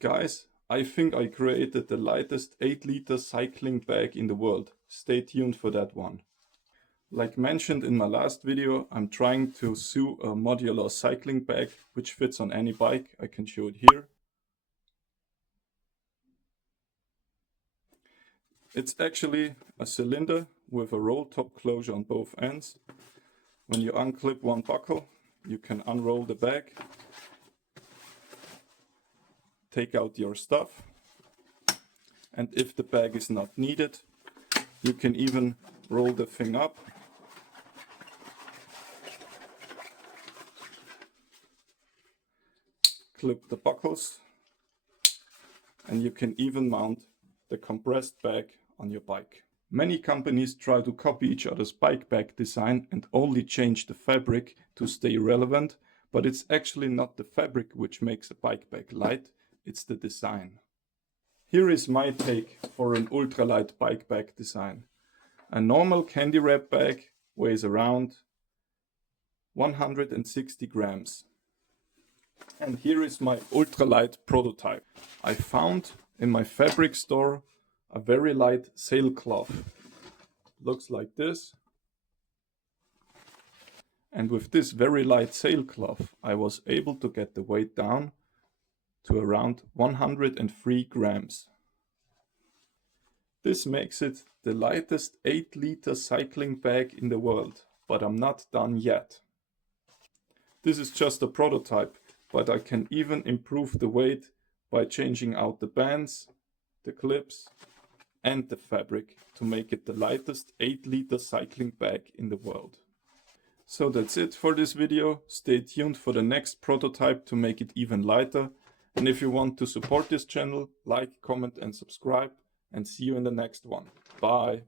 Guys, I think I created the lightest 8-liter cycling bag in the world. Stay tuned for that one. Like mentioned in my last video, I'm trying to sew a modular cycling bag which fits on any bike. I can show it here. It's actually a cylinder with a roll top closure on both ends. When you unclip one buckle, you can unroll the bag, take out your stuff, and if the bag is not needed, you can even roll the thing up clip the buckles, and you can even mount the compressed bag on your bike. Many companies try to copy each other's bike bag design and only change the fabric to stay relevant, but it's actually not the fabric which makes a bike bag light, it's the design. Here is my take for an ultralight bike bag design. A normal CandyWrap bag weighs around 160 grams. And here is my ultralight prototype. I found in my fabric store a very light sailcloth. Looks like this. And with this very light sailcloth, I was able to get the weight down to around 103 grams. This makes it the lightest 8-liter cycling bag in the world, but I'm not done yet. This is just a prototype, but I can even improve the weight by changing out the bands, the clips, and the fabric to make it the lightest 8-liter cycling bag in the world. So that's it for this video. Stay tuned for the next prototype to make it even lighter. And if you want to support this channel, like, comment and subscribe, and see you in the next one. Bye!